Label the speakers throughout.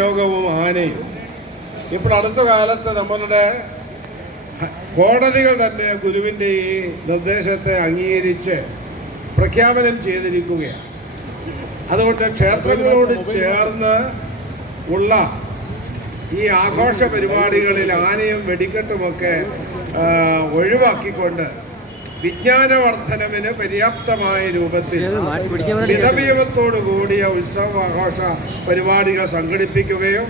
Speaker 1: യോഗവും ആനയും. ഇപ്പോൾ അടുത്ത കാലത്ത് നമ്മളുടെ കോടതികൾ തന്നെ ഗുരുവിന്റെ ഈ നിർദ്ദേശത്തെ അംഗീകരിച്ച് പ്രഖ്യാപനം ചെയ്തിരിക്കുകയാണ്. അതുകൊണ്ട് ക്ഷേത്രങ്ങളോട് ചേർന്ന് ഉള്ള ഈ ആഘോഷ പരിപാടികളിൽ ആനയും വെടിക്കെട്ടുമൊക്കെ ഒഴിവാക്കിക്കൊണ്ട് വിജ്ഞാനവർദ്ധനവിന് പര്യാപ്തമായ രൂപത്തിൽ മിതവ്യവത്തോടു കൂടിയ ഉത്സവാഘോഷ പരിപാടികൾ സംഘടിപ്പിക്കുകയും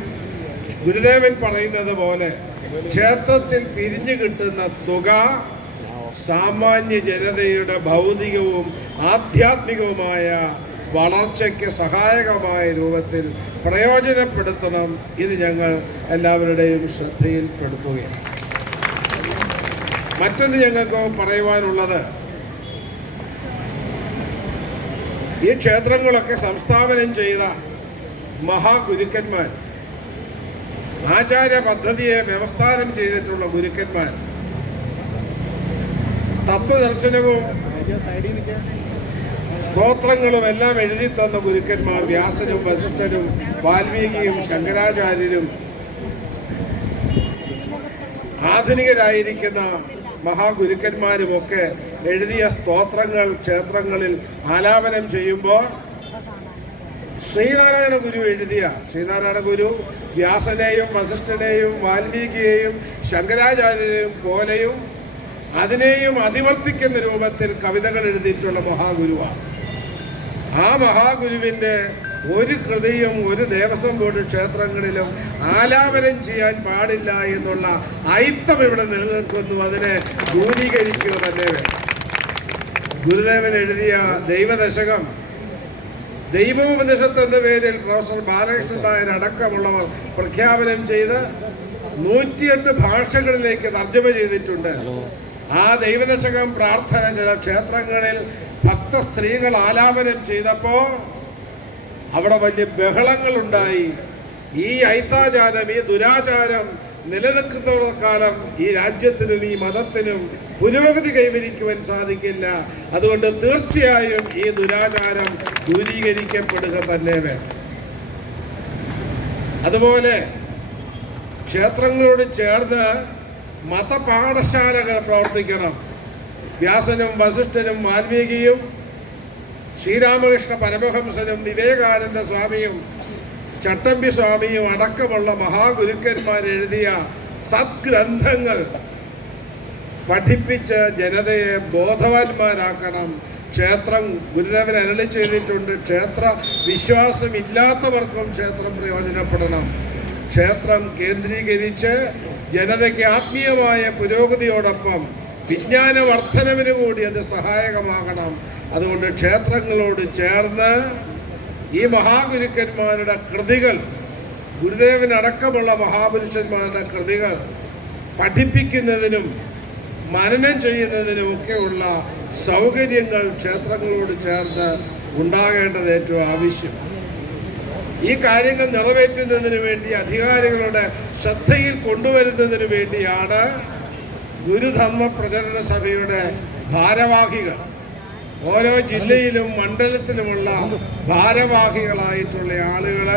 Speaker 1: ഗുരുദേവൻ പറയുന്നത് പോലെ ക്ഷേത്രത്തിൽ പിരിഞ്ഞു കിട്ടുന്ന തുക സാമാന്യ ജനതയുടെ ഭൗതികവും ആധ്യാത്മികവുമായ വളർച്ചയ്ക്ക് സഹായകമായ രൂപത്തിൽ പ്രയോജനപ്പെടുത്തണം ഇത് ഞങ്ങൾ എല്ലാവരുടെയും ശ്രദ്ധയിൽപ്പെടുത്തുകയാണ്. മറ്റൊന്ന് ഞങ്ങൾക്ക് പറയുവാനുള്ളത് ഈ ക്ഷേത്രങ്ങളൊക്കെ സംസ്ഥാപനം ചെയ്ത മഹാഗുരുക്കന്മാർ ആചാര്യ പദ്ധതിയെ വ്യവസ്ഥാനം ചെയ്തിട്ടുള്ള ഗുരുക്കന്മാർ തത്വദർശനവും സ്തോത്രങ്ങളും എല്ലാം എഴുതി തന്ന ഗുരുക്കന്മാർ വ്യാസനും വസിഷ്ഠനും വാൽമീകിയും ശങ്കരാചാര്യരും ആധുനികരായിരിക്കുന്ന മഹാഗുരുക്കന്മാരുമൊക്കെ എഴുതിയ സ്തോത്രങ്ങൾ ക്ഷേത്രങ്ങളിൽ ആലാപനം ചെയ്യുമ്പോൾ ശ്രീനാരായണ ഗുരു എഴുതിയ ശ്രീനാരായണ ഗുരു വ്യാസനെയും വസിഷ്ഠനെയും വാൽമീകിയെയും ശങ്കരാചാര്യരെയും പോലെയും അതിനെയും അതിവർത്തിക്കുന്ന രൂപത്തിൽ കവിതകൾ എഴുതിയിട്ടുള്ള മഹാഗുരുവാണ്. ആ മഹാഗുരുവിന്റെ ഒരു കൃതിയും ഒരു ദേവസ്വം ബോർഡ് ക്ഷേത്രങ്ങളിലും ആലാപനം ചെയ്യാൻ പാടില്ല എന്നുള്ള ഐത്തം ഇവിടെ നിലനിൽക്കുന്നു. അതിനെ ദൂരീകരിക്കുക തന്നെ ഗുരുദേവൻ എഴുതിയ ദൈവദശകം ദൈവോപനിഷത്ത് എന്ന പേരിൽ പ്രൊഫസർ ബാലകൃഷ്ണൻ നായർ അടക്കമുള്ളവർ പ്രഖ്യാപനം ചെയ്ത് നൂറ്റിയെട്ട് ഭാഷകളിലേക്ക് തർജമ ചെയ്തിട്ടുണ്ട്. ആ ദൈവദശകം പ്രാർത്ഥന ചില ക്ഷേത്രങ്ങളിൽ ഭക്ത സ്ത്രീകൾ ആലാപനം ചെയ്തപ്പോൾ അവിടെ വലിയ ബഹളങ്ങളുണ്ടായി. ഈ ഐത്താചാരം ഈ ദുരാചാരം നിലനിൽക്കുന്നിടത്തോളം കാലം ഈ രാജ്യത്തിനും ഈ മതത്തിനും പുരോഗതി കൈവരിക്കുവാൻ സാധിക്കില്ല. അതുകൊണ്ട് തീർച്ചയായും ഈ ദുരാചാരം ദൂരീകരിക്കപ്പെടുക തന്നെ വേണം. അതുപോലെ ക്ഷേത്രങ്ങളോട് ചേർന്ന് മതപാഠശാലകൾ പ്രവർത്തിക്കണം. വ്യാസനും വസിഷ്ഠനും വാൽമീകിയും ശ്രീരാമകൃഷ്ണ പരമഹംസനും വിവേകാനന്ദ സ്വാമിയും ചട്ടമ്പി സ്വാമിയും അടക്കമുള്ള മഹാഗുരുക്കന്മാർ എഴുതിയ സദ്ഗ്രന്ഥങ്ങൾ പഠിപ്പിച്ച് ജനതയെ ബോധവാന്മാരാക്കണം. ക്ഷേത്രം ഗുരുദേവൻ അരളി ചെയ്തിട്ടുണ്ട്. ക്ഷേത്ര വിശ്വാസമില്ലാത്തവർക്കും ക്ഷേത്രം പ്രയോജനപ്പെടണം. ക്ഷേത്രം കേന്ദ്രീകരിച്ച് ജനതയ്ക്ക് ആത്മീയമായ പുരോഗതിയോടൊപ്പം വിജ്ഞാനവർദ്ധനവിനു കൂടി അത് സഹായകമാകണം. അതുകൊണ്ട് ക്ഷേത്രങ്ങളോട് ചേർന്ന് ഈ മഹാഗുരുക്കന്മാരുടെ കൃതികൾ ഗുരുദേവനടക്കമുള്ള മഹാപുരുഷന്മാരുടെ കൃതികൾ പഠിപ്പിക്കുന്നതിനും മനനം ചെയ്യുന്നതിനുമൊക്കെയുള്ള സൗകര്യങ്ങൾ ക്ഷേത്രങ്ങളോട് ചേർന്ന് ഉണ്ടാകേണ്ടത് ഏറ്റവും ആവശ്യം. ഈ കാര്യങ്ങൾ നിറവേറ്റുന്നതിന് വേണ്ടി അധികാരികളുടെ ശ്രദ്ധയിൽ കൊണ്ടുവരുന്നതിന് വേണ്ടിയാണ് ഗുരുധർമ്മ പ്രചരണ സഭയുടെ ഭാരവാഹികൾ ഓരോ ജില്ലയിലും മണ്ഡലത്തിലുമുള്ള ഭാരവാഹികളായിട്ടുള്ള ആളുകൾ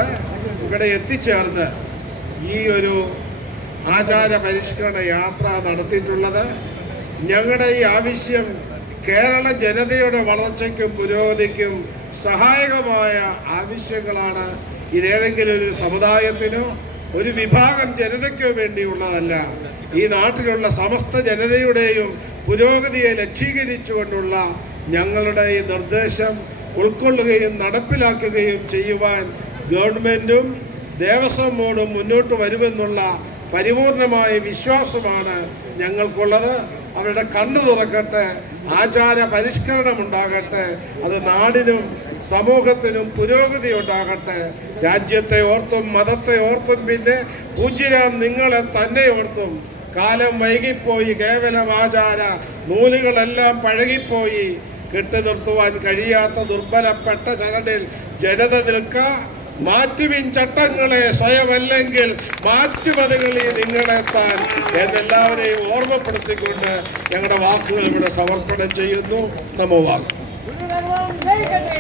Speaker 1: ഇവിടെ എത്തിച്ചേർന്ന് ഈ ഒരു ആചാര പരിഷ്കരണ യാത്ര നടത്തിയിട്ടുള്ളത്. ഞങ്ങളുടെ ഈ ആവശ്യം കേരള ജനതയുടെ വളർച്ചയ്ക്കും പുരോഗതിക്കും സഹായകമായ ആവശ്യങ്ങളാണ്. ഇതേതെങ്കിലും ഒരു സമുദായത്തിനോ ഒരു വിഭാഗം ജനതയ്ക്കോ വേണ്ടിയുള്ളതല്ല. ഈ നാട്ടിലുള്ള സമസ്ത ജനതയുടെയും പുരോഗതിയെ ലക്ഷീകരിച്ചുകൊണ്ടുള്ള ഞങ്ങളുടെ ഈ നിർദ്ദേശം ഉൾക്കൊള്ളുകയും നടപ്പിലാക്കുകയും ചെയ്യുവാൻ ഗവൺമെന്റും ദേവസ്വം ബോർഡും മുന്നോട്ട് വരുമെന്നുള്ള പരിപൂർണമായ വിശ്വാസമാണ് ഞങ്ങൾക്കുള്ളത്. അവരുടെ കണ്ണു തുറക്കട്ടെ ആചാര പരിഷ്കരണം ഉണ്ടാകട്ടെ അത് നാടിനും സമൂഹത്തിനും പുരോഗതി ഉണ്ടാകട്ടെ. രാജ്യത്തെ ഓർത്തും മതത്തെ ഓർത്തും പിന്നെ പൂജ്യരാം നിങ്ങളെ തന്നെ ഓർത്തും. കാലം വൈകിപ്പോയി കേവലം ആചാര നൂലുകളെല്ലാം പഴകിപ്പോയി. കെട്ടു നിർത്തുവാൻ കഴിയാത്ത ദുർബലപ്പെട്ട ചരടിൽ ജനത നിൽക്ക. മാറ്റുവിൻ ചട്ടങ്ങളെ സ്വയമല്ലെങ്കിൽ മാറ്റുമതികളിൽ നിങ്ങളെത്താൻ എന്നെല്ലാവരെയും ഓർമ്മപ്പെടുത്തിക്കൊണ്ട് ഞങ്ങളുടെ വാക്കുകൾ ഇവിടെ സമർപ്പണം ചെയ്യുന്നു. നമോ വാക്കും
Speaker 2: ഗുരുധർമ്മം ജയിക്കട്ടെ.